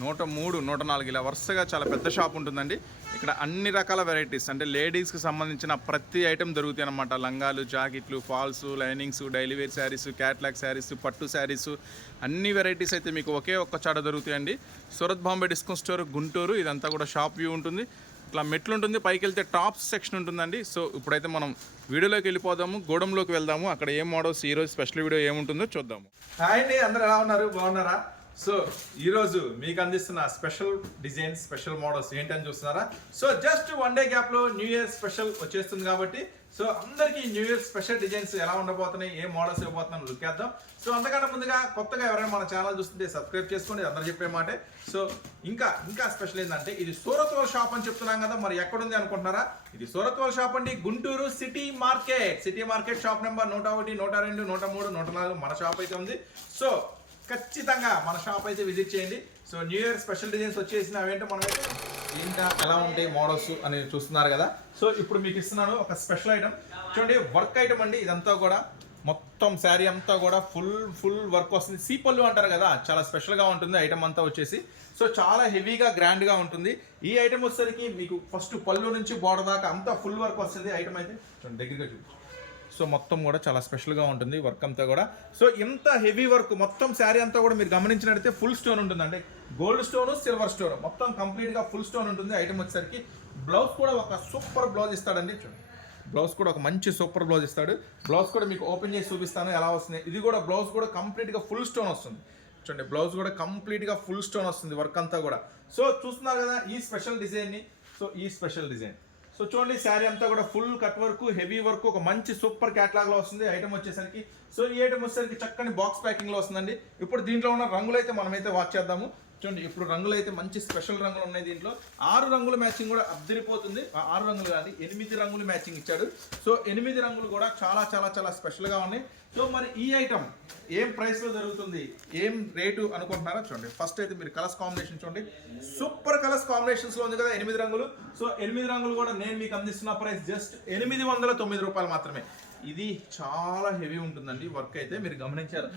నూట మూడు నూట నాలుగు ఇలా వరుసగా చాలా పెద్ద షాప్ ఉంటుందండి. ఇక్కడ అన్ని రకాల వెరైటీస్ అంటే లేడీస్కి సంబంధించిన ప్రతి ఐటెం దొరుకుతాయి అన్నమాట. లంగాలు జాకెట్లు falls linings daily wear saris catalogue saris పట్టు శారీస్ అన్ని వెరైటీస్ అయితే మీకు ఒకే ఒక్క చాట దొరుకుతాయండి. సూరత్ బాంబే డిస్కౌంట్ స్టోర్ గుంటూరు ఇదంతా కూడా షాప్ వ్యూ ఉంటుంది. ఇట్లా మెట్లు ఉంటుంది పైకి వెళ్తే టాప్ సెక్షన్ ఉంటుందండి. సో ఇప్పుడైతే మనం వీడియోలోకి వెళ్ళిపోదాము గోడంలోకి వెళ్దాము. అక్కడ ఏం మోడల్స్ ఈరోజు స్పెషల్ వీడియో ఏముంటుందో చూద్దాము. హాయ్ అండి అందరు ఎలా ఉన్నారు? బాగున్నారా? సో ఈరోజు మీకు అందిస్తున్న స్పెషల్ డిజైన్ స్పెషల్ మోడల్స్ ఏంటని చూస్తున్నారా? సో జస్ట్ వన్ డే గ్యాప్లో న్యూ ఇయర్ స్పెషల్ వచ్చేస్తుంది కాబట్టి సో అందరికీ న్యూ ఇయర్ స్పెషల్ డిజైన్స్ ఎలా ఉండబోతున్నాయి ఏ మోడల్స్ ఇవ్వబోతున్నాను లుక్ చేద్దాం. సో అంతకన్నా ముందుగా కొత్తగా ఎవరైనా మన ఛానల్ చూస్తుంటే సబ్స్క్రైబ్ చేసుకోండి అందరు చెప్పే మాటే. సో ఇంకా ఇంకా స్పెషల్ ఏంటంటే ఇది సూరత్వాల్ షాప్ అని చెప్తున్నాం కదా మరి ఎక్కడుంది అనుకుంటున్నారా? ఇది సూరత్వాల్ షాప్ అండి Guntur city market. City market shop number నూట ఒకటి నూట రెండు నూట మూడు నూట నాలుగు మన షాప్ అయితే ఉంది. సో ఖచ్చితంగా మన షాప్ అయితే విజిట్ చేయండి. So new year special designs వచ్చేసిన అవేంటో మనం అయితే ఇంకా ఎలా ఉంటాయి మోడల్స్ అని చూస్తున్నారు కదా. సో ఇప్పుడు మీకు ఇస్తున్నాను ఒక స్పెషల్ ఐటమ్ చూడండి వర్క్ ఐటమ్ అండి ఇదంతా కూడా. మొత్తం శారీ అంతా కూడా ఫుల్ ఫుల్ వర్క్ వస్తుంది. సీపల్లు అంటారు కదా చాలా స్పెషల్గా ఉంటుంది ఐటమ్ అంతా వచ్చేసి. సో చాలా హెవీగా గ్రాండ్గా ఉంటుంది. ఈ ఐటమ్ వచ్చేసరికి మీకు ఫస్ట్ పళ్ళు నుంచి బోర్డర్ దాకా అంతా ఫుల్ వర్క్ వస్తుంది ఐటమ్ అయితే. చూడండి దగ్గరగా చూపించు సో మొత్తం కూడా చాలా స్పెషల్గా ఉంటుంది వర్క్ అంతా కూడా. సో ఇంత హెవీ వర్క్ మొత్తం శారీ అంతా కూడా మీరు గమనించినట్టయితే ఫుల్ స్టోన్ ఉంటుంది. అంటే గోల్డ్ స్టోన్ సిల్వర్ స్టోన్ మొత్తం కంప్లీట్గా ఫుల్ స్టోన్ ఉంటుంది. ఐటమ్ వచ్చేసరికి బ్లౌజ్ కూడా ఒక సూపర్ బ్లౌజ్ ఇస్తాడండి. చూడండి బ్లౌజ్ కూడా ఒక మంచి సూపర్ బ్లౌజ్ ఇస్తాడు. బ్లౌజ్ కూడా మీకు ఓపెన్ చేసి చూపిస్తాను ఎలా వస్తుంది ఇది కూడా బ్లౌజ్ కూడా కంప్లీట్గా ఫుల్ స్టోన్ వస్తుంది. చూడండి బ్లౌజ్ కూడా కంప్లీట్గా ఫుల్ స్టోన్ వస్తుంది వర్క్ అంతా కూడా. సో చూస్తున్నారు కదా ఈ స్పెషల్ డిజైన్ని. సో ఈ స్పెషల్ డిజైన్. సో చూడండి శారీ అంతా కూడా full cut work heavy work ఒక మంచి సూపర్ క్యాట్లాగ్లో వస్తుంది. ఐటమ్ వచ్చేసరికి. సో ఈ ఐటమ్ వచ్చేసరికి చక్కని బాక్స్ ప్యాకింగ్లో వస్తుందండి. ఇప్పుడు దీంట్లో ఉన్న రంగులు అయితే మనమైతే వాచ్ చేద్దాము. చూడండి ఇప్పుడు రంగులు అయితే మంచి స్పెషల్ రంగులు ఉన్నాయి దీంట్లో. ఆరు రంగుల మ్యాచింగ్ కూడా అద్దరిపోతుంది. ఆరు రంగులు కాదు ఎనిమిది రంగులు మ్యాచింగ్ ఇచ్చాడు. సో ఎనిమిది రంగులు కూడా చాలా చాలా చాలా స్పెషల్గా ఉన్నాయి. సో మరి ఈ ఐటమ్ ఏం ప్రైస్లో జరుగుతుంది? ఏం రేటు అనుకుంటున్నారా? చూడండి ఫస్ట్ అయితే మీరు కలర్స్ కాంబినేషన్ చూడండి. సూపర్ కలర్స్ కాంబినేషన్స్లో ఉంది కదా ఎనిమిది రంగులు. సో ఎనిమిది రంగులు కూడా నేను మీకు అందిస్తున్న ప్రైస్ జస్ట్ ఎనిమిది వందల తొమ్మిది రూపాయలు మాత్రమే. ఇది చాలా హెవీ ఉంటుందండి వర్క్ అయితే మీరు గమనించారు.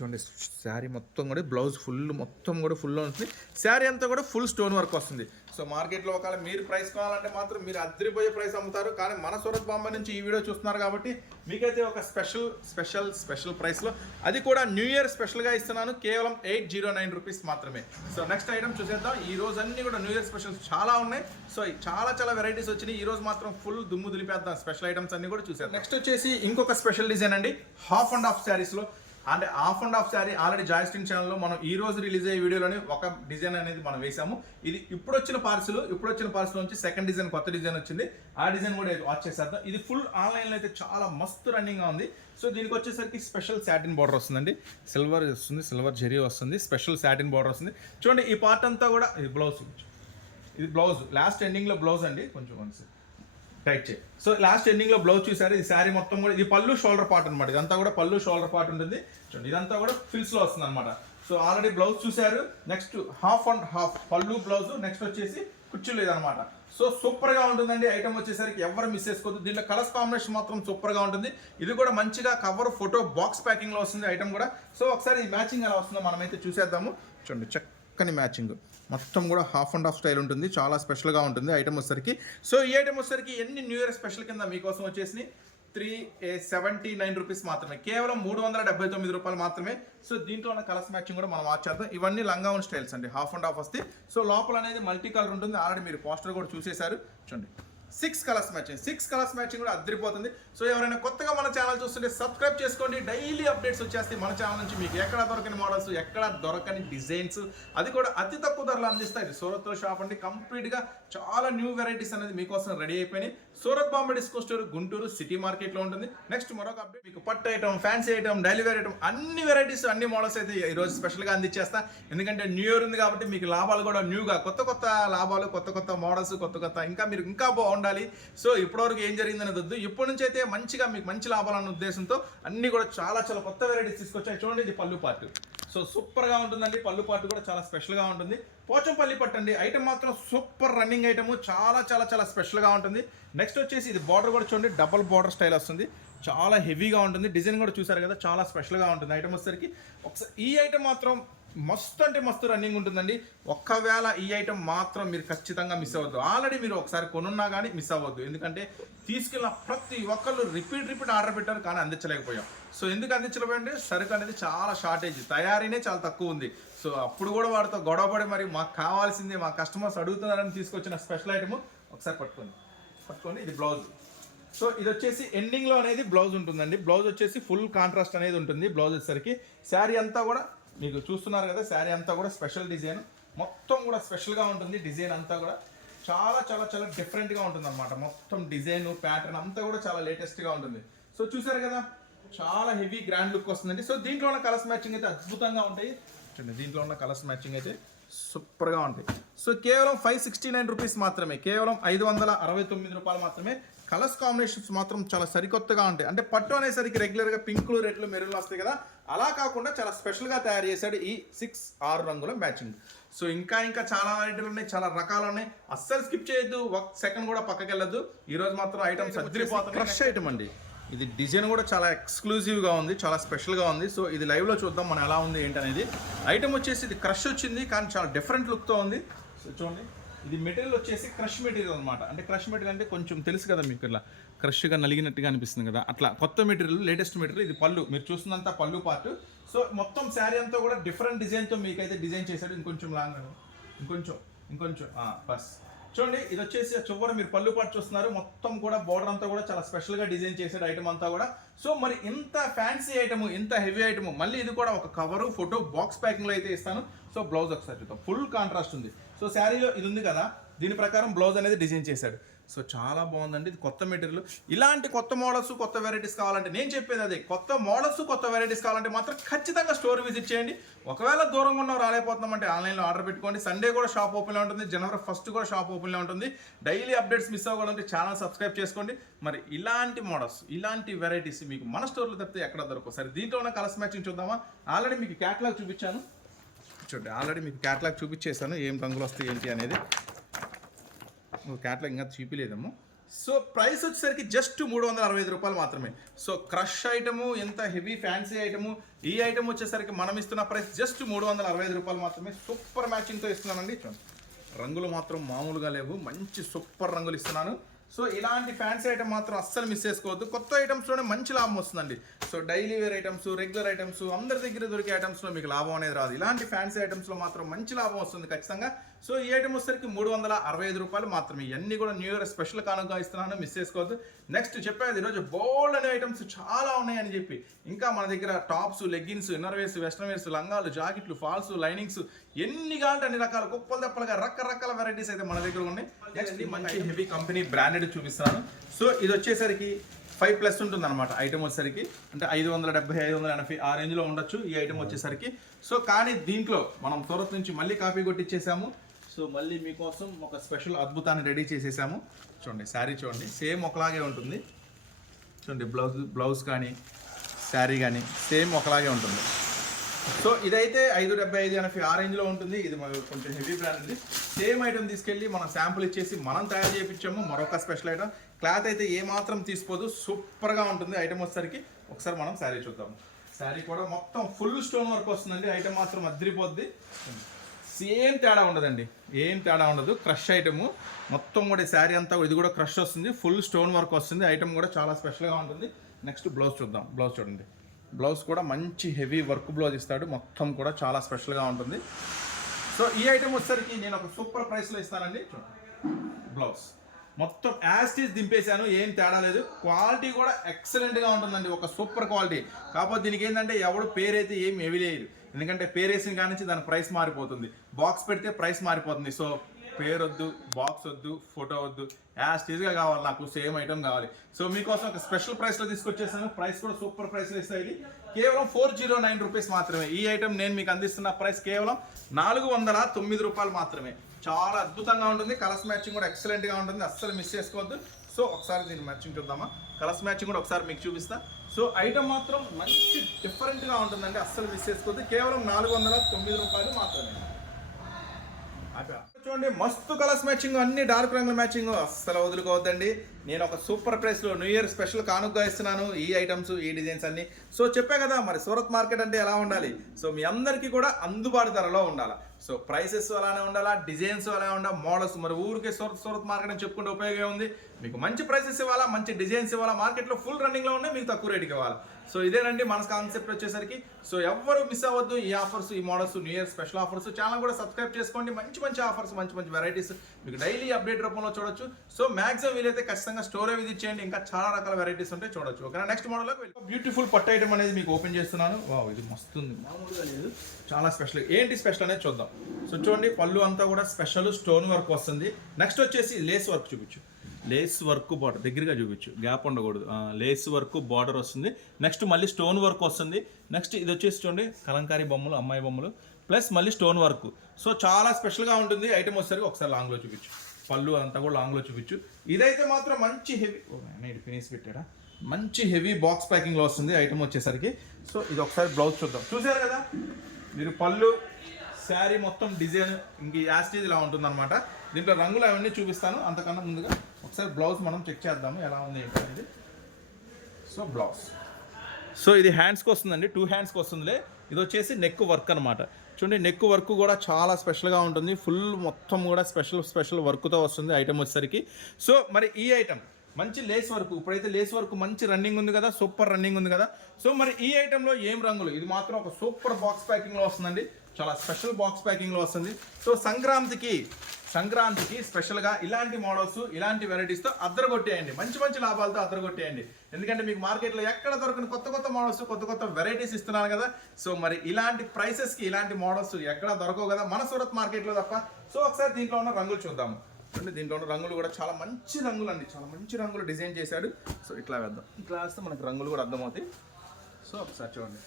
చూడండి శారీ మొత్తం కూడా బ్లౌజ్ ఫుల్ మొత్తం కూడా ఫుల్ ఉంటుంది. శారీ అంతా కూడా ఫుల్ స్టోన్ వర్క్ వస్తుంది. సో మార్కెట్లో ఒకవేళ మీరు ప్రైస్ కావాలంటే మాత్రం మీరు అద్దరిపోయే ప్రైస్ అమ్ముతారు. కానీ మన సూరత్ బాంబే నుంచి ఈ వీడియో చూస్తున్నారు కాబట్టి మీకైతే ఒక స్పెషల్ స్పెషల్ స్పెషల్ ప్రైస్లో అది కూడా న్యూ ఇయర్ స్పెషల్గా ఇస్తున్నాను. కేవలం ఎయిట్ జీరో నైన్ రూపీస్ మాత్రమే. సో నెక్స్ట్ ఐటమ్ చూసేద్దాం. ఈ రోజు అన్ని కూడా న్యూ ఇయర్ స్పెషల్స్ చాలా ఉన్నాయి. సో చాలా చాలా వెరైటీస్ వచ్చినాయి. ఈ రోజు మాత్రం ఫుల్ దుమ్ము దులిపేద్దాం. స్పెషల్ ఐటమ్స్ అన్ని కూడా చూసేద్దాం. నెక్స్ట్ వచ్చేసి ఇంకొక స్పెషల్ డిజైన్ అండి. హాఫ్ అండ్ హాఫ్ శారీస్లో. అంటే half and half sari already జాయిస్టింగ్ ఛానల్లో మనం ఈ రోజు రిలీజ్ అయ్యే వీడియోలోని ఒక డిజైన్ అనేది మనం వేసాము ఇది ఇప్పుడు వచ్చిన పార్సల్ ఇప్పుడు వచ్చిన పార్సల్ నుంచి సెకండ్ డిజైన్ కొత్త డిజైన్ వచ్చింది. ఆ డిజైన్ కూడా వాచ్ చేసేద్దాం. ఇది ఫుల్ ఆన్లైన్లో అయితే చాలా మస్తు రన్నింగ్గా ఉంది. సో దీనికి వచ్చేసరికి స్పెషల్ శాటిన్ బార్డర్ వస్తుందండి. సిల్వర్ వస్తుంది సిల్వర్ జెరీ వస్తుంది స్పెషల్ శాటిన్ బార్డర్ వస్తుంది. చూడండి ఈ పార్ట్ అంతా కూడా ఇది బ్లౌజ్ ఇది బ్లౌజ్ లాస్ట్ ఎండింగ్లో బ్లౌజ్ అండి. కొంచెం కొంచెం టైట్ చేయి సో లాస్ట్ ఎండింగ్లో బ్లౌజ్ చూసారు? ఈ శారీ మొత్తం కూడా ఇది పళ్ళు షోల్డర్ పార్ట్ అనమాట ఇదంతా కూడా పళ్ళు షోల్డర్ పార్ట్ ఉంటుంది. చూడండి ఇదంతా కూడా ఫిల్స్లో వస్తుంది అనమాట సో ఆల్రెడీ బ్లౌజ్ చూసారు. నెక్స్ట్ హాఫ్ అండ్ హాఫ్ పళ్ళు బ్లౌజ్ నెక్స్ట్ వచ్చేసి కుర్చీలు ఇదనమాట సో సూపర్గా ఉంటుందండి. ఐటమ్ వచ్చేసరికి ఎవరు మిస్ చేసుకోవద్దు. దీంట్లో కలర్స్ కాంబినేషన్ మాత్రం సూపర్గా ఉంటుంది. ఇది కూడా మంచిగా కవర్ ఫోటో బాక్స్ ప్యాకింగ్లో వస్తుంది ఐటమ్ కూడా. సో ఒకసారి ఈ మ్యాచింగ్ ఎలా వస్తుందో మనమైతే చూసేద్దాము. చూడండి చక్కని మ్యాచింగ్ మొత్తం కూడా హాఫ్ అండ్ హాఫ్ స్టైల్ ఉంటుంది. చాలా స్పెషల్గా ఉంటుంది ఐటమ్ వచ్చేసరికి. సో ఈ ఐటమ్ వచ్చేసరికి ఎన్ని న్యూ ఇయర్ స్పెషల్ కింద మీకోసం వచ్చేసి త్రీ సెవెంటీ నైన్ రూపీస్ మాత్రమే. కేవలం మూడు వందల డెబ్బై తొమ్మిది రూపాయలు మాత్రమే. సో దీంట్లో ఉన్న కలర్స్ మ్యాచింగ్ కూడా మనం మార్చేద్దాం ఇవన్నీ లంగావన్ స్టైల్స్ అండి. హాఫ్ అండ్ హాఫ్ వస్తే సో లోపల అనేది మల్టీ కలర్ ఉంటుంది. ఆల్రెడీ మీరు పోస్టర్ కూడా చూసేశారు. చూడండి. Six colours matching six colours matching కూడా అద్దరిపోతుంది. సో ఎవరైనా కొత్తగా మన ఛానల్ చూస్తుంటే సబ్స్క్రైబ్ చేసుకోండి. డైలీ అప్డేట్స్ వచ్చేస్తాయి మన ఛానల్ నుంచి. మీకు ఎక్కడ దొరకని మోడల్స్ ఎక్కడ దొరకని డిజైన్స్ అది కూడా అతి తక్కువ ధరలు అందిస్తాయి. సూరత్లో షాప్ అండి. కంప్లీట్గా చాలా న్యూ వెరైటీస్ అనేది మీకోసం రెడీ అయిపోయినాయి. Surat Bombay disco store Guntur city మార్కెట్లో ఉంటుంది. నెక్స్ట్ మరొక అప్డేట్ మీకు పట్టు item fancy item daily wear item అన్ని వెరైటీస్ అన్ని మోడల్స్ అయితే ఈ రోజు స్పెషల్గా అందించేస్తా ఎందుకంటే న్యూ ఇయర్ ఉంది కాబట్టి మీకు లాభాలు కూడా న్యూగా కొత్త కొత్త లాభాలు కొత్త కొత్త మోడల్స్ కొత్త కొత్త ఇంకా మీరు ఇంకా బాగుంటుంది ఉండాలి. సో ఇప్పటివరకు ఏం జరిగిందని వద్దు. ఇప్పటి నుంచి అయితే మంచిగా మీకు మంచి లాభాలన్న ఉద్దేశంతో అన్ని కూడా చాలా చాలా కొత్త వెరైటీస్ తీసుకొచ్చాయి. చూడండి ఇది పళ్ళు పార్ట్ సో సూపర్గా ఉంటుందండి. పళ్ళు పార్ట్ కూడా చాలా స్పెషల్గా ఉంటుంది. పోచంపల్లి పట్టు అండి. ఐటమ్ మాత్రం సూపర్ రన్నింగ్ ఐటమ్. చాలా చాలా చాలా స్పెషల్గా ఉంటుంది. నెక్స్ట్ వచ్చేసి ఇది బార్డర్ కూడా చూడండి. డబల్ బార్డర్ స్టైల్ వస్తుంది. చాలా హెవీగా ఉంటుంది. డిజైన్ కూడా చూసారు కదా చాలా స్పెషల్గా ఉంటుంది ఐటమ్ వచ్చేసరికి. ఒకసారి ఈ ఐటమ్ మాత్రం మస్తు అంటే మస్తు రన్నింగ్ ఉంటుందండి. ఒక్కవేళ ఈ ఐటమ్ మాత్రం మీరు ఖచ్చితంగా మిస్ అవ్వద్దు. ఆల్రెడీ మీరు ఒకసారి కొనున్నా కానీ మిస్ అవ్వద్దు. ఎందుకంటే తీసుకెళ్ళిన ప్రతి ఒక్కళ్ళు రిపీట్ రిపీట్ ఆర్డర్ పెట్టారు కానీ అందించలేకపోయాం. సో ఎందుకు అందించలేకపోయింటే సరుకు అనేది చాలా షార్టేజ్ తయారీనే చాలా తక్కువ ఉంది. సో అప్పుడు కూడా వాడితో గొడవపడి మరి మాకు కావాల్సింది మా కస్టమర్స్ అడుగుతున్నారని తీసుకొచ్చిన స్పెషల్ ఐటమ్ ఒకసారి పట్టుకోండి. పట్టుకోండి ఇది బ్లౌజ్ సో ఇది వచ్చేసి ఎండింగ్లో అనేది బ్లౌజ్ ఉంటుందండి. బ్లౌజ్ వచ్చేసి ఫుల్ కాంట్రాస్ట్ అనేది ఉంటుంది బ్లౌజ్ వచ్చేసరికి. శారీ అంతా కూడా మీకు చూస్తున్నారు కదా శారీ అంతా కూడా స్పెషల్ డిజైన్ మొత్తం కూడా స్పెషల్గా ఉంటుంది డిజైన్ అంతా కూడా. చాలా చాలా చాలా డిఫరెంట్గా ఉంటుంది అనమాట మొత్తం డిజైన్ ప్యాటర్న్ అంతా కూడా చాలా లేటెస్ట్గా ఉంటుంది. సో చూసారు కదా చాలా హెవీ గ్రాండ్ లుక్ వస్తుందండి. సో దీంట్లో ఉన్న కలర్స్ మ్యాచింగ్ అయితే అద్భుతంగా ఉంటాయి. చూడండి దీంట్లో ఉన్న కలర్స్ మ్యాచింగ్ అయితే సూపర్గా ఉంటాయి. సో కేవలం ఫైవ్ సిక్స్టీ నైన్ రూపీస్ మాత్రమే కేవలం ఐదు వందల అరవై తొమ్మిది రూపాయలు మాత్రమే. కలర్స్ కాంబినేషన్స్ మాత్రం చాలా సరికొత్తగా ఉంటాయి. అంటే పట్టు అనేసరికి రెగ్యులర్గా పింకులు రెడ్లు మెరూన్లు వస్తాయి కదా. అలా కాకుండా చాలా స్పెషల్గా తయారు చేశాడు ఈ సిక్స్ ఆరు రంగుల మ్యాచింగ్ సో ఇంకా ఇంకా చాలా వెరైటీలు ఉన్నాయి చాలా రకాలు ఉన్నాయి. అస్సలు స్కిప్ చేయొద్దు. ఒక సెకండ్ కూడా పక్కకి వెళ్ళొద్దు ఈ రోజు మాత్రం ఐటమ్స్ క్రష్ ఐటమ్ అండి. ఇది డిజైన్ కూడా చాలా ఎక్స్క్లూజివ్గా ఉంది చాలా స్పెషల్గా ఉంది. సో ఇది లైవ్లో చూద్దాం మనం ఎలా ఉంది ఏంటి అనేది ఐటమ్ వచ్చేసి ఇది క్రష్ వచ్చింది కానీ చాలా డిఫరెంట్ లుక్తో ఉంది. సో చూడండి. ఇది మెటీరియల్ వచ్చేసి క్రష్ మెటీరియల్ అనమాట అంటే క్రష్ మెటీరియల్ అంటే కొంచెం తెలుసు కదా మీకు ఇట్లా క్రష్గా నలిగినట్టుగా అనిపిస్తుంది కదా. అట్లా కొత్త మెటీరియల్ లేటెస్ట్ మెటీరియల్ ఇది పళ్ళు. మీరు చూస్తున్నంత పళ్ళు పార్ట్ సో మొత్తం శారీ అంతా కూడా డిఫరెంట్ డిజైన్తో మీకైతే డిజైన్ చేశాడు. ఇంకొంచెం లాంగ్ ఇంకొంచెం ఇంకొంచెం బస్. చూడండి ఇది వచ్చేసి చివరి మీరు పళ్ళు పాటు చూస్తున్నారు. మొత్తం కూడా బోర్డర్ అంతా కూడా చాలా స్పెషల్గా డిజైన్ చేసాడు ఐటమ్ అంతా కూడా. సో మరి ఇంత ఫ్యాన్సీ ఐటమ్ ఇంత హెవీ ఐటమ్ మళ్ళీ ఇది కూడా ఒక కవరు ఫోటో బాక్స్ ప్యాకింగ్లో అయితే ఇస్తాను. సో బ్లౌజ్ ఒకసారి చూద్దాం. ఫుల్ కాంట్రాస్ట్ ఉంది. సో శారీలో ఇది ఉంది కదా. దీని ప్రకారం బ్లౌజ్ అనేది డిజైన్ చేశాడు. సో చాలా బాగుందండి. ఇది కొత్త మెటీరియల్. ఇలాంటి కొత్త మోడల్స్ కొత్త వెరైటీస్ కావాలంటే నేను చెప్పేది అదే. కొత్త మోడల్స్ కొత్త వెరైటీస్ కావాలంటే మాత్రం ఖచ్చితంగా స్టోర్ విజిట్ చేయండి. ఒకవేళ దూరంగా ఉన్నాం రాలేకపోతున్నామంటే ఆన్లైన్లో ఆర్డర్ పెట్టుకోండి. సండే కూడా షాప్ ఓపెన్లో ఉంటుంది. జనవరి ఫస్ట్ కూడా షాప్ ఓపెన్లో ఉంటుంది. డైలీ అప్డేట్స్ మిస్ అవ్వాలంటే ఛానల్ సబ్స్క్రైబ్ చేసుకోండి. మరి ఇలాంటి మోడల్స్ ఇలాంటి వెరైటీస్ మీకు మన స్టోర్లో తప్పితే ఎక్కడ దొరకవు. సరే దీంట్లో ఉన్న కలర్స్ మ్యాచింగ్ చూద్దామా? ఆల్రెడీ మీకు క్యాటలాగ్ చూపించాను. చూడండి ఆల్రెడీ మీకు క్యాటలాగ్ చూపించేశాను. ఏం రంగులు వస్తాయి ఏంటి అనేది. క్యాటలాగ్ ఇంకా చూపించలేదేమో సో ప్రైస్ వచ్చేసరికి జస్ట్ మూడు వందల అరవై ఐదు రూపాయలు మాత్రమే. సో క్రష్ ఐటము ఎంత హెవీ ఫ్యాన్సీ ఐటము ఈ ఐటమ్ వచ్చేసరికి మనం ఇస్తున్న ప్రైస్ జస్ట్ మూడు వందల అరవై ఐదు రూపాయలు మాత్రమే. సూపర్ మ్యాచింగ్తో ఇస్తున్నానండి. రంగులు మాత్రం మామూలుగా లేవు. మంచి సూపర్ రంగులు ఇస్తున్నాను. సో ఇలాంటి ఫ్యాన్సీ ఐటమ్ మాత్రం అస్సలు మిస్ చేసుకోవద్దు. కొత్త ఐటమ్స్లోనే మంచి లాభం వస్తుందండి. So daily wear items regular items అందరి దగ్గర దొరికే ఐటమ్స్లో మీకు లాభం అనేది రాదు. ఇలాంటి ఫ్యాన్సీ ఐటమ్స్లో మాత్రం మంచి లాభం వస్తుంది ఖచ్చితంగా. సో ఈ ఐటమ్ వచ్చేసరికి మూడు వందల అరవై ఐదు రూపాయలు మాత్రమే. ఇవన్నీ కూడా న్యూ ఇయర్ స్పెషల్ కానుక ఇస్తున్నాను. మిస్ చేసుకోవద్దు. నెక్స్ట్ చెప్పేది ఈరోజు బోల్డ్ అనే ఐటమ్స్ చాలా ఉన్నాయని చెప్పి. ఇంకా మన దగ్గర tops leggings inner wears western wears లంగాలు జాకెట్లు ఫాల్స్ లైనింగ్స్ ఎన్ని కావాలంటే అన్ని రకాల కుప్పలు దప్పలుగా రకరకాల వెరైటీస్ అయితే మన దగ్గర ఉన్నాయి. నెక్స్ట్ మంచి హెవీ కంపెనీ బ్రాండెడ్ చూపిస్తాను సో ఇది వచ్చేసరికి ఫైవ్ ప్లస్ ఉంటుంది అనమాట ఐటమ్ వచ్చేసరికి. అంటే ఐదు వందల డెబ్బై ఐదు వందల ఎనభై ఆ రేంజ్లో ఉండొచ్చు ఈ ఐటమ్ వచ్చేసరికి. సో కానీ దీంట్లో మనం సూరత్ నుంచి మళ్ళీ కాపీ కొట్టించేసాము సో మళ్ళీ మీకోసం ఒక స్పెషల్ అద్భుతాన్ని రెడీ చేసేసాము. చూడండి శారీ చూడండి సేమ్ ఒకలాగే ఉంటుంది. చూడండి బ్లౌజ్ బ్లౌజ్ కానీ శారీ కానీ సేమ్ ఒకలాగే ఉంటుంది. సో ఇదైతే ఐదు డెబ్బై ఐదు ఎనభై ఆ రేంజ్లో ఉంటుంది. ఇది కొంచెం హెవీ బ్రాండ్ ఉంది సేమ్ ఐటమ్ తీసుకెళ్ళి మనం శాంపుల్ ఇచ్చేసి మనం తయారు చేయించాము. మరొక స్పెషల్ ఐటమ్ క్లాత్ అయితే ఏ మాత్రం సూపర్గా ఉంటుంది ఐటమ్ వచ్చేసరికి. ఒకసారి మనం శారీ చూద్దాం. శారీ కూడా మొత్తం ఫుల్ స్టోన్ వర్క్ వస్తుందండి. ఐటమ్ మాత్రం అద్దరిపోద్ది సేమ్ తేడా ఉండదండి. ఏం తేడా ఉండదు. Crush item. మొత్తం కూడా శారీ అంతా ఇది కూడా క్రష్ వస్తుంది. ఫుల్ స్టోన్ వర్క్ వస్తుంది. ఐటమ్ కూడా చాలా స్పెషల్గా ఉంటుంది. నెక్స్ట్ బ్లౌజ్ చూద్దాం. బ్లౌజ్ చూడండి. బ్లౌజ్ కూడా మంచి హెవీ వర్క్ బ్లౌజ్ ఇస్తాడు. మొత్తం కూడా చాలా స్పెషల్గా ఉంటుంది. సో ఈ ఐటమ్ వచ్చేసరికి నేను ఒక సూపర్ ప్రైస్లో ఇస్తానండి. బ్లౌజ్. మొత్తం యాస్టీస్ దింపేశాను. ఏం తేడా లేదు. క్వాలిటీ కూడా ఎక్సలెంట్గా ఉంటుందండి. ఒక సూపర్ క్వాలిటీ. కాకపోతే దీనికి ఏంటంటే ఎవడు పేరైతే ఏం ఎవిలేయరు ఎందుకంటే పేరేసిన కాడి నుంచి దాని ప్రైస్ మారిపోతుంది. బాక్స్ పెడితే ప్రైస్ మారిపోతుంది. సో పేరు వద్దు బాక్స్ వద్దు. ఫోటో వద్దు యాస్టీస్గా కావాలి నాకు సేమ్ ఐటమ్ కావాలి. సో మీకోసం ఒక స్పెషల్ ప్రైస్లో తీసుకొచ్చేసాను. ప్రైస్ కూడా సూపర్ ప్రైస్లో ఇస్తాయి. ఇది కేవలం ఫోర్ జీరో నైన్ రూపీస్ మాత్రమే. ఈ ఐటమ్ నేను మీకు అందిస్తున్న ప్రైస్ కేవలం నాలుగు వందల తొమ్మిది రూపాయలు మాత్రమే. చాలా అద్భుతంగా ఉంటుంది. కలర్స్ మ్యాచింగ్ కూడా ఎక్సలెంట్గా ఉంటుంది. అస్సలు మిస్ చేసుకోవద్దు. సో ఒకసారి దీన్ని మ్యాచింగ్ చూద్దామా? కలర్స్ మ్యాచింగ్ కూడా ఒకసారి మీకు చూపిస్తా. సో ఐటమ్ మాత్రం మంచి డిఫరెంట్గా ఉంటుందండి. అస్సలు మిస్ చేసుకోవద్దు. కేవలం నాలుగు వందల తొమ్మిది రూపాయలు మాత్రమే. చూడండి మస్తు కలర్స్ మ్యాచింగ్ అన్ని డార్క్ రంగుల మ్యాచింగ్ అస్సలు వదులుకోవద్దండి. నేను ఒక సూపర్ ప్రైస్లో న్యూ ఇయర్ స్పెషల్ కానుకగా ఇస్తున్నాను ఈ ఐటమ్స్ ఈ డిజైన్స్ అన్ని. సో చెప్పే కదా మరి సూరత్ మార్కెట్ అంటే ఎలా ఉండాలి? సో మీ అందరికీ కూడా అందుబాటు ధరలో ఉండాలి? సో ప్రైసెస్ అలానే ఉండాలా? డిజైన్స్ అలా ఉండాలి? మోడల్స్ మరి ఊరికే సూరత్ సూరత్ మార్కెట్ అని చెప్పుకుంటే ఉపయోగం ఉంది మీకు మంచి ప్రైసెస్ ఇవ్వాలా? మంచి డిజైన్స్ ఇవ్వాలా? మార్కెట్లో ఫుల్ రన్నింగ్లో ఉండే మీకు తక్కువ రేటుకి ఇవ్వాలి? సో ఇదేనండి మన కాన్సెప్ట్ వచ్చేసరికి. సో ఎవ్వరు మిస్ అవ్వద్దు. ఈ ఆఫర్స్ ఈ models new year special offers channel కూడా సబ్స్క్రైబ్ చేసుకోండి. మంచి మంచి ఆఫర్స్ మంచి మంచి వెరైటీస్ మీకు డైలీ అప్డేట్ రూపంలో చూడొచ్చు. సో మాక్సిమం వీలైతే ఖచ్చితంగా స్టోరే విజిట్ చేయండి. ఇంకా చాలా రకాల వెరైటీస్ ఉంటాయి చూడొచ్చు. ఓకేనా? నెక్స్ట్ వెళ్ళి. బ్యూటిఫుల్ పట్టు ఐటమ్ అనేది మీకు ఓపెన్ చేస్తున్నాను. వావ్ ఇది మస్తుంది. మామూలుగా లేదు. చాలా స్పెషల్ ఏంటి స్పెషల్ అనేది చూద్దాం. సో చూడండి పళ్ళు అంతా కూడా స్పెషల్ స్టోన్ వర్క్ వస్తుంది. నెక్స్ట్ వచ్చేసి లేస్ వర్క్ చూపించు. లేస్ వర్క్ బార్డర్ దగ్గరగా చూపించు. గ్యాప్ ఉండకూడదు. లేస్ వర్క్ బార్డర్ వస్తుంది. నెక్స్ట్ మళ్ళీ స్టోన్ వర్క్ వస్తుంది. నెక్స్ట్ ఇది వచ్చేసి చూడండి కలంకారీ బొమ్మలు అమ్మాయి బొమ్మలు ప్లస్ మళ్ళీ స్టోన్ వర్క్. సో చాలా స్పెషల్గా ఉంటుంది. ఐటమ్ వచ్చేసరికి ఒకసారి లాంగ్లో చూపించు. పళ్ళు అంతా కూడా లాంగ్లో చూపించు. ఇదైతే మాత్రం మంచి హెవీ ఓ ఇది ఫినిష్ పెట్టాడా? మంచి హెవీ బాక్స్ ప్యాకింగ్లో వస్తుంది ఐటమ్ వచ్చేసరికి. సో ఇది ఒకసారి బ్లౌజ్ చూద్దాం. చూసారు కదా? మీరు పళ్ళు శారీ మొత్తం డిజైన్ ఇంక యాస్టేజ్ ఇలా ఉంటుందన్నమాట. దీంట్లో రంగులు అవన్నీ చూపిస్తాను. అంతకన్నా ముందుగా ఒకసారి బ్లౌజ్ మనం చెక్ చేద్దాము ఎలా ఉంది ఏంటనేది సో బ్లౌజ్ సో ఇది హ్యాండ్స్కి వస్తుందండి టూ హ్యాండ్స్కి వస్తుందిలే. ఇది వచ్చేసి నెక్ వర్క్ అనమాట చూడండి నెక్ వర్క్ కూడా చాలా స్పెషల్గా ఉంటుంది. ఫుల్ మొత్తం కూడా స్పెషల్ స్పెషల్ వర్క్తో వస్తుంది ఐటమ్ వచ్చేసరికి. సో మరి ఈ ఐటమ్ మంచి లేస్ వర్క్ ఇప్పుడైతే లేస్ వర్క్ మంచి రన్నింగ్ ఉంది కదా సూపర్ రన్నింగ్ ఉంది కదా. సో మరి ఈ ఐటెంలో ఏం రంగులు? ఇది మాత్రం ఒక సూపర్ బాక్స్ ప్యాకింగ్లో వస్తుందండి. చాలా స్పెషల్ బాక్స్ ప్యాకింగ్లో వస్తుంది. సో సంక్రాంతికి సంక్రాంతికి స్పెషల్గా ఇలాంటి మోడల్స్ ఇలాంటి వెరైటీస్తో అద్దరగొట్టేయండి. మంచి మంచి లాభాలతో అద్దరగొట్టేయండి. ఎందుకంటే మీకు మార్కెట్లో ఎక్కడ దొరకని కొత్త కొత్త మోడల్స్ కొత్త కొత్త వెరైటీస్ ఇస్తున్నాను కదా. సో మరి ఇలాంటి ప్రైసెస్కి ఇలాంటి మోడల్స్ ఎక్కడ దొరకవు కదా. మన సూరత్ మార్కెట్లో తప్ప. సో ఒకసారి దీంట్లో ఉన్న రంగులు చూద్దాము. అంటే దీంట్లో ఉన్న రంగులు కూడా చాలా మంచి రంగులు అండి చాలా మంచి రంగులు డిజైన్ చేశాడు. సో ఇట్లా వేద్దాం. ఇట్లా వేస్తే మనకు రంగులు కూడా అర్థమవుతాయి. సో ఒకసారి చూడండి.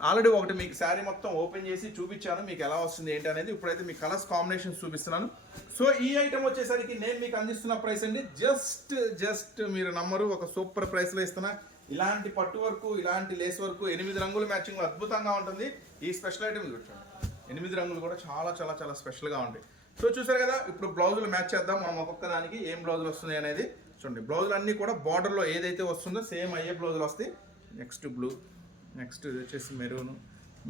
ఆల్రెడీ ఒకటి మీకు శారీ మొత్తం ఓపెన్ చేసి చూపించాను. మీకు ఎలా వస్తుంది ఏంటి అనేది ఇప్పుడైతే మీకు కలర్స్ కాంబినేషన్స్ చూపిస్తున్నాను. సో ఈ ఐటమ్ వచ్చేసరికి నేను మీకు అందిస్తున్న ప్రైస్ అండి. జస్ట్ జస్ట్ మీరు నమ్మరు ఒక సూపర్ ప్రైస్లో ఇస్తున్నా. ఇలాంటి పట్టు వరకు ఇలాంటి లేస్ వరకు ఎనిమిది రంగుల మ్యాచింగ్ అద్భుతంగా ఉంటుంది. ఈ స్పెషల్ ఐటమ్ చూడండి. ఎనిమిది రంగులు కూడా చాలా చాలా చాలా స్పెషల్గా ఉంటాయి. సో చూసారు కదా ఇప్పుడు బ్లౌజులు మ్యాచ్ చేద్దాం. మనం ఒక్కొక్క దానికి ఏం బ్లౌజులు వస్తుంది అనేది చూడండి. బ్లౌజులు అన్నీ కూడా బార్డర్లో ఏదైతే వస్తుందో సేమ్ అయ్యే బ్లౌజులు వస్తాయి. Next blue. నెక్స్ట్ ఇది వచ్చేసి మెరూన్.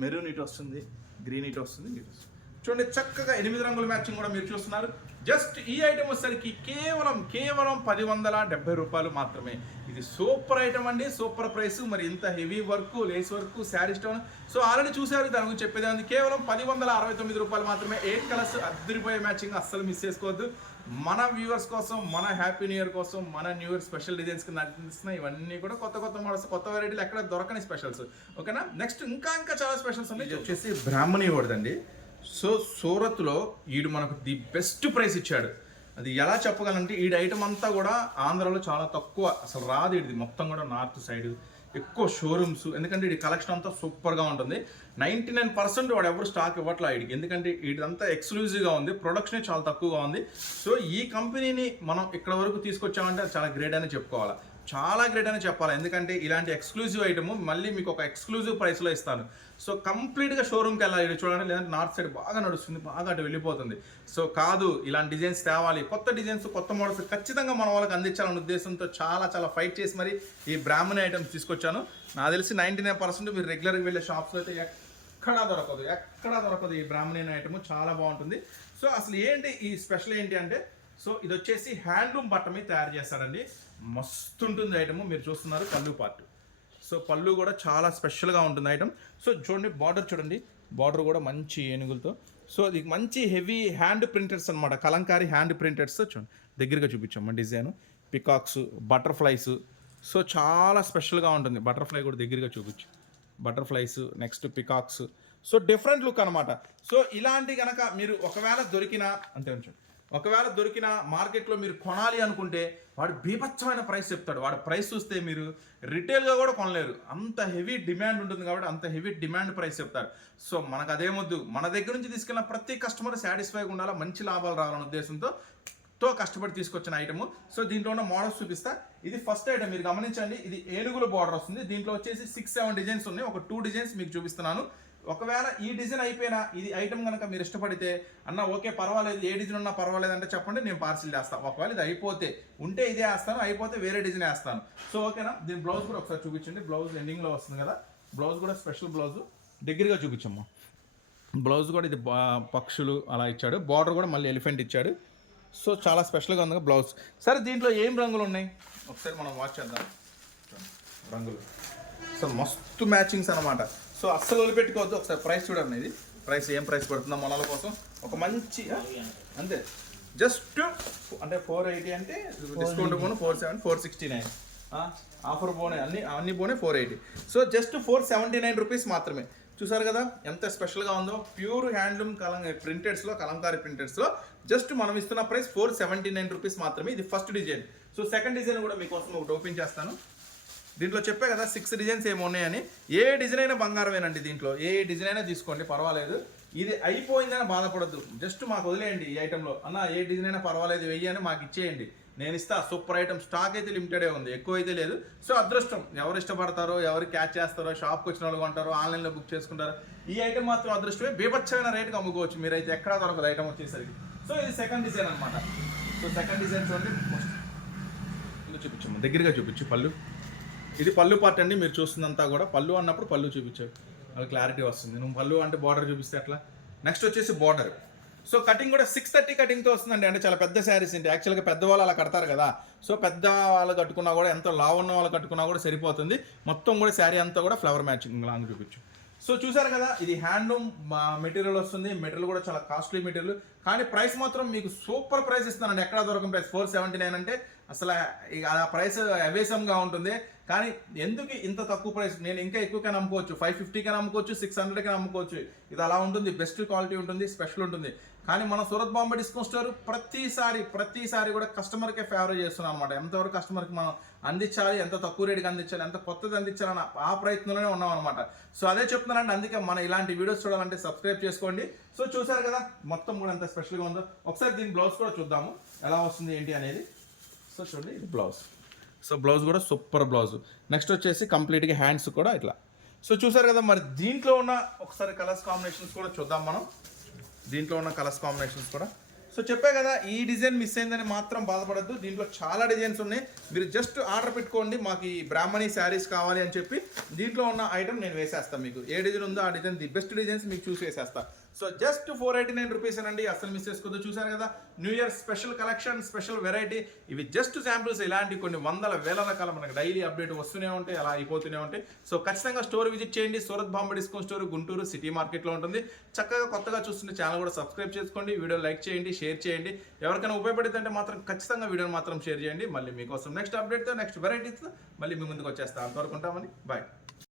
మెరూన్ ఇటు వస్తుంది గ్రీన్ ఇటు వస్తుంది ఇటు వస్తుంది. చూడండి చక్కగా ఎనిమిది రంగుల మ్యాచింగ్ కూడా మీరు చూస్తున్నారు. జస్ట్ ఈ ఐటమ్ వచ్చేసరికి కేవలం కేవలం పది వందల డెబ్బై రూపాయలు మాత్రమే. ఇది సూపర్ ఐటమ్ అండి సూపర్ ప్రైస్. మరి ఇంత heavy work lace work sari stone. So already చూసారు దాని గురించి చెప్పేది ఉంది కేవలం పది వందల అరవై తొమ్మిది రూపాయలు మాత్రమే. ఎయిట్ కలర్స్ అద్దరిపోయే మ్యాచింగ్ అస్సలు మిస్ చేసుకోవద్దు. మన వ్యూవర్స్ కోసం మన హ్యాపీ న్యూ ఇయర్ కోసం మన న్యూ ఇయర్ స్పెషల్ డిజైన్స్ కింద అందిస్తున్న ఇవన్నీ కూడా కొత్త కొత్త మోడల్స్ కొత్త వెరైటీలు ఎక్కడ దొరకని స్పెషల్స్ ఓకేనా? నెక్స్ట్ ఇంకా ఇంకా చాలా స్పెషల్స్ ఉన్నాయి. వచ్చేసి బ్రాహ్మణి వాడదండి సో సూరత్లో ఈడు మనకు ది బెస్ట్ ప్రైస్ ఇచ్చాడు. అది ఎలా చెప్పగలంటే ఈ ఐటమ్ అంతా కూడా ఆంధ్రాలో చాలా తక్కువ అసలు రాదు ఇది మొత్తం కూడా నార్త్ సైడ్. ఎక్కువ షోరూమ్స్ ఎందుకంటే ఇది కలెక్షన్ అంతా సూపర్గా ఉంటుంది. నైంటీ నైన్ పర్సెంట్ వాడు ఎవరు స్టాక్ ఇవ్వట్లా వీడికి ఎందుకంటే ఇదంతా ఎక్స్క్లూజివ్గా ఉంది. ప్రొడక్షనే చాలా తక్కువగా ఉంది. సో ఈ కంపెనీని మనం ఇక్కడ వరకు తీసుకొచ్చామంటే చాలా గ్రేట్ అని చెప్పుకోవాలి. చాలా గ్రేట్ అని చెప్పాలి. ఎందుకంటే ఇలాంటి ఎక్స్క్లూజివ్ ఐటమ్ మళ్ళీ మీకు ఒక ఎక్స్క్లూజివ్ ప్రైస్లో ఇస్తాను. సో కంప్లీట్గా షోరూమ్కి వెళ్ళాలి. చూడండి లేదంటే నార్త్ సైడ్ బాగా నడుస్తుంది బాగా అటు వెళ్ళిపోతుంది. సో కాదు ఇలాంటి డిజైన్స్ తేవాలి. కొత్త డిజైన్స్ కొత్త మోడల్స్ ఖచ్చితంగా మన వాళ్ళకి అందించాలనే ఉద్దేశంతో చాలా చాలా ఫైట్ చేసి మరి ఈ బ్రాహ్మణి ఐటమ్స్ తీసుకొచ్చాను. నాకు తెలిసి నైంటీ నైన్ పర్సెంట్ మీరు రెగ్యులర్గా వెళ్ళే షాప్స్లో అయితే ఎక్కడా దొరకదు. ఎక్కడా దొరకదు ఈ బ్రాహ్మణి ఐటమ్ చాలా బాగుంటుంది. సో అసలు ఏంటి ఈ స్పెషల్ ఏంటి అంటే సో ఇది వచ్చేసి హ్యాండ్లూమ్ బట్ట మీద తయారు చేస్తాడండి. మస్తు ఉంటుంది ఐటమ్ మీరు చూస్తున్నారు పళ్ళు పార్ట్ సో పళ్ళు కూడా చాలా స్పెషల్గా ఉంటుంది ఐటమ్ సో చూడండి బార్డర్ చూడండి. బార్డర్ కూడా మంచి ఏనుగులతో. సో అది మంచి హెవీ హ్యాండ్ ప్రింటెడ్స్ అనమాట కలంకారీ హ్యాండ్ ప్రింటెడ్స్ చూడండి దగ్గరగా చూపించాము డిజైన్ పికాక్స్ బటర్ఫ్లైస్ సో చాలా స్పెషల్గా ఉంటుంది. బటర్ఫ్లై కూడా దగ్గరగా చూపించు. Butterflies next peacocks so different look అనమాట సో ఇలాంటి కనుక మీరు ఒకవేళ దొరికినా అంతే ఉంచండి ఒకవేళ దొరికిన మార్కెట్లో మీరు కొనాలి అనుకుంటే వాడు బీభత్సమైన ప్రైస్ చెప్తాడు. వాడు ప్రైస్ చూస్తే మీరు రిటైల్గా కూడా కొనలేరు. అంత హెవీ డిమాండ్ ఉంటుంది కాబట్టి అంత హెవీ డిమాండ్ ప్రైస్ చెప్తారు. సో మనకు అదేమొద్దు మన దగ్గర నుంచి తీసుకెళ్ళిన ప్రతి కస్టమర్ సాటిస్ఫైగా ఉండాలా మంచి లాభాలు రావాలనే ఉద్దేశంతో తో కష్టపడి తీసుకొచ్చిన ఐటమ్. సో దీంట్లో ఉన్న మోడల్స్ చూపిస్తా. ఇది ఫస్ట్ ఐటమ్ మీరు గమనించండి. ఇది ఏనుగుల బార్డర్ వస్తుంది. దీంట్లో వచ్చేసి సిక్స్ సెవెన్ డిజైన్స్ ఉన్నాయి. ఒక టూ డిజైన్స్ మీకు చూపిస్తున్నాను. ఒకవేళ ఈ డిజైన్ అయిపోయినా ఇది ఐటమ్ కనుక మీరు ఇష్టపడితే అన్న ఓకే పర్వాలేదు ఏ డిజైన్ ఉన్నా పర్వాలేదు అంటే చెప్పండి నేను పార్సిల్ చేస్తాను ఒకవేళ ఇది అయిపోతే ఉంటే ఇదే వేస్తాను అయిపోతే వేరే డిజైన్ వేస్తాను. సో ఓకేనా? దీని బ్లౌజ్ కూడా ఒకసారి చూపించండి. బ్లౌజ్ ఎండింగ్లో వస్తుంది కదా? బ్లౌజ్ కూడా స్పెషల్ బ్లౌజ్ దగ్గరగా చూపించమ్మా. బ్లౌజ్ కూడా ఇది బా- పక్షులు అలా ఇచ్చాడు. బార్డర్ కూడా మళ్ళీ ఎలిఫెంట్ ఇచ్చాడు. సో చాలా స్పెషల్గా ఉంది బ్లౌజ్ సరే దీంట్లో ఏం రంగులు ఉన్నాయి? ఒకసారి మనం వాచ్ చేద్దాం. రంగులు. సో మస్తు మ్యాచింగ్స్ అనమాట సో అస్సలు వదిలిపెట్టుకోవద్దు. ఒకసారి ప్రైస్ చూడండి ఇది. ప్రైస్ ఏం ప్రైస్ పడుతుందో మొలల కోసం. ఒక మంచి అంతే. జస్ట్ అంటే ఫోర్ ఎయిటీ అంటే డిస్కౌంట్ పోను four seven four sixty nine offer పోనే అన్ని అన్ని పోనే four eighty so just four seventy nine rupees మాత్రమే. చూసారు కదా? ఎంత స్పెషల్గా ఉందో? ప్యూర్ హ్యాండ్లూమ్ కలం ప్రింటెడ్స్లో కలంకారీ ప్రింటెడ్స్లో జస్ట్ మనం ఇస్తున్న price four seventy nine rupees మాత్రమే. ఇది first design so second design కూడా మీకోసం ఒకటి ఓపెన్ చేస్తాను. దీంట్లో చెప్పే కదా సిక్స్ డిజైన్స్ ఏమి ఉన్నాయని. ఏ డిజైన్ అయినా బంగారమేనండి దీంట్లో. ఏ డిజైన్ అయినా తీసుకోండి పర్వాలేదు. ఇది అయిపోయిందని బాధపడద్దు. జస్ట్ మాకు వదిలేయండి ఈ ఐటెంలో అన్న ఏ డిజైన్ అయినా పర్వాలేదు వెయ్యి అని మాకు ఇచ్చేయండి. నేను ఇస్తా. సూపర్ ఐటమ్ స్టాక్ అయితే లిమిటెడే ఉంది. ఎక్కువ అయితే లేదు. సో అదృష్టం. ఎవరు ఇష్టపడతారో ఎవరు క్యాచ్ చేస్తారో షాప్కి వచ్చిన వాళ్ళు కొంటారో ఆన్లైన్లో బుక్ చేసుకుంటారో ఈ ఐటమ్ మాత్రం అదృష్టమే. బీభత్సమైన రేటుకి అమ్ముకోవచ్చు. మీరైతే ఎక్కడా దొరకదు ఐటమ్ వచ్చేసరికి. సో ఇది సెకండ్ డిజైన్ అనమాట సో సెకండ్ డిజైన్ చూడండి. ఇది చూపించమ్మా. దగ్గరగా చూపించు పళ్ళు. ఇది పళ్ళు పార్ట్ అండి మీరు చూస్తుందంతా కూడా. పళ్ళు అన్నప్పుడు పళ్ళు చూపించావు వాళ్ళకి క్లారిటీ వస్తుంది. నువ్వు పళ్ళు అంటే బార్డర్ చూపిస్తే అట్లా నెక్స్ట్ వచ్చేసి బార్డర్ సో కటింగ్ కూడా సిక్స్ థర్టీ కటింగ్తో వస్తుందండి. అంటే చాలా పెద్ద శారీస్ అండి యాక్చువల్గా పెద్దవాళ్ళు అలా కడతారు కదా. సో పెద్ద వాళ్ళు కట్టుకున్నా కూడా ఎంతో లావు ఉన్న వాళ్ళు కట్టుకున్నా కూడా సరిపోతుంది. మొత్తం కూడా శారీ అంతా కూడా ఫ్లవర్ మ్యాచింగ్ లాంగ్ చూపించు. సో చూసారు కదా ఇది హ్యాండ్లూమ్ మెటీరియల్ వస్తుంది. మెటీరియల్ కూడా చాలా కాస్ట్లీ మెటీరియల్ కానీ ప్రైస్ మాత్రం మీకు సూపర్ ప్రైస్ ఇస్తున్నానండి. ఎక్కడ దొరకని ప్రైస్ ఫోర్ సెవెంటీ నైన్ అంటే అసలు ఆ ప్రైస్ అవేసంగా ఉంటుంది. కానీ ఎందుకు ఇంత తక్కువ ప్రైస్? నేను ఇంకా ఎక్కువగా అమ్ముకోవచ్చు ఫైవ్ ఫిఫ్టీకి అమ్ముకోవచ్చు సిక్స్ హండ్రెడ్కి అమ్ముకోవచ్చు ఇది అలా ఉంటుంది బెస్ట్ క్వాలిటీ ఉంటుంది స్పెషల్ ఉంటుంది. కానీ మన సూరత్ బాంబే డిస్కౌంట్ స్టోర్ ప్రతిసారి ప్రతిసారి కూడా కస్టమర్కే ఫేవర్ చేస్తున్నాం అనమాట ఎంతవరకు కస్టమర్కి మనం అందించాలి ఎంత తక్కువ రేటుకి అందించాలి ఎంత కొత్తది అందించాలని ఆ ప్రయత్నంలోనే ఉన్నాం అనమాట సో అదే చెప్తున్నానండి అందుకే మన ఇలాంటి వీడియోస్ చూడాలంటే సబ్స్క్రైబ్ చేసుకోండి. సో చూసారు కదా మొత్తం కూడా ఎంత స్పెషల్గా ఉందో. ఒకసారి దీని బ్లౌజ్ కూడా చూద్దాము ఎలా వస్తుంది ఏంటి అనేది. సో చూడండి ఇది బ్లౌజ్ సో బ్లౌజ్ కూడా సూపర్ బ్లౌజ్. నెక్స్ట్ వచ్చేసి కంప్లీట్గా హ్యాండ్స్ కూడా ఇట్లా. సో చూసారు కదా మరి దీంట్లో ఉన్న ఒకసారి కలర్స్ కాంబినేషన్స్ కూడా చూద్దాం మనం. దీంట్లో ఉన్న కలర్స్ కాంబినేషన్స్ కూడా. సో చెప్పే కదా ఈ డిజైన్ మిస్ అయిందని మాత్రం బాధపడద్దు. దీంట్లో చాలా డిజైన్స్ ఉన్నాయి. మీరు జస్ట్ ఆర్డర్ పెట్టుకోండి మాకు ఈ బ్రాహ్మణి శారీస్ కావాలి అని చెప్పి దీంట్లో ఉన్న ఐటమ్ నేను వేసేస్తాను మీకు. ఏ డిజైన్ ఉందో ఆ డిజైన్ ది బెస్ట్ డిజైన్స్ మీకు చూసి వేసేస్తాను so just four eighty nine rupees అండి అసలు మిస్ చేసుకోవద్దు. చూసారు కదా new year special collection special variety ఇవి జస్ట్ శాంపిల్స్ ఇలాంటి కొన్ని వందల వేల రకాల మనకు డైలీ అప్డేట్ వస్తూనే ఉంటాయి అలా అయిపోతూనే ఉంటాయి. సో ఖచ్చితంగా స్టోర్ విజిట్ చేయండి. Surat Bombay discount store Guntur city మార్కెట్లో ఉంటుంది. చక్కగా కొత్తగా చూస్తున్న ఛానల్ కూడా సబ్స్క్రైబ్ చేసుకోండి. వీడియో లైక్ చేయండి షేర్ చేయండి. ఎవరికైనా ఉపయోగపడితే అంటే మాత్రం ఖచ్చితంగా వీడియోని మాత్రం షేర్ చేయండి. మళ్ళీ మీకోసం నెక్స్ట్ అప్డేట్తో నెక్స్ట్ వెరైటీతో మళ్ళీ మీ ముందుకు వచ్చేస్తాను అంతవరకు ఉంటామని. బాయ్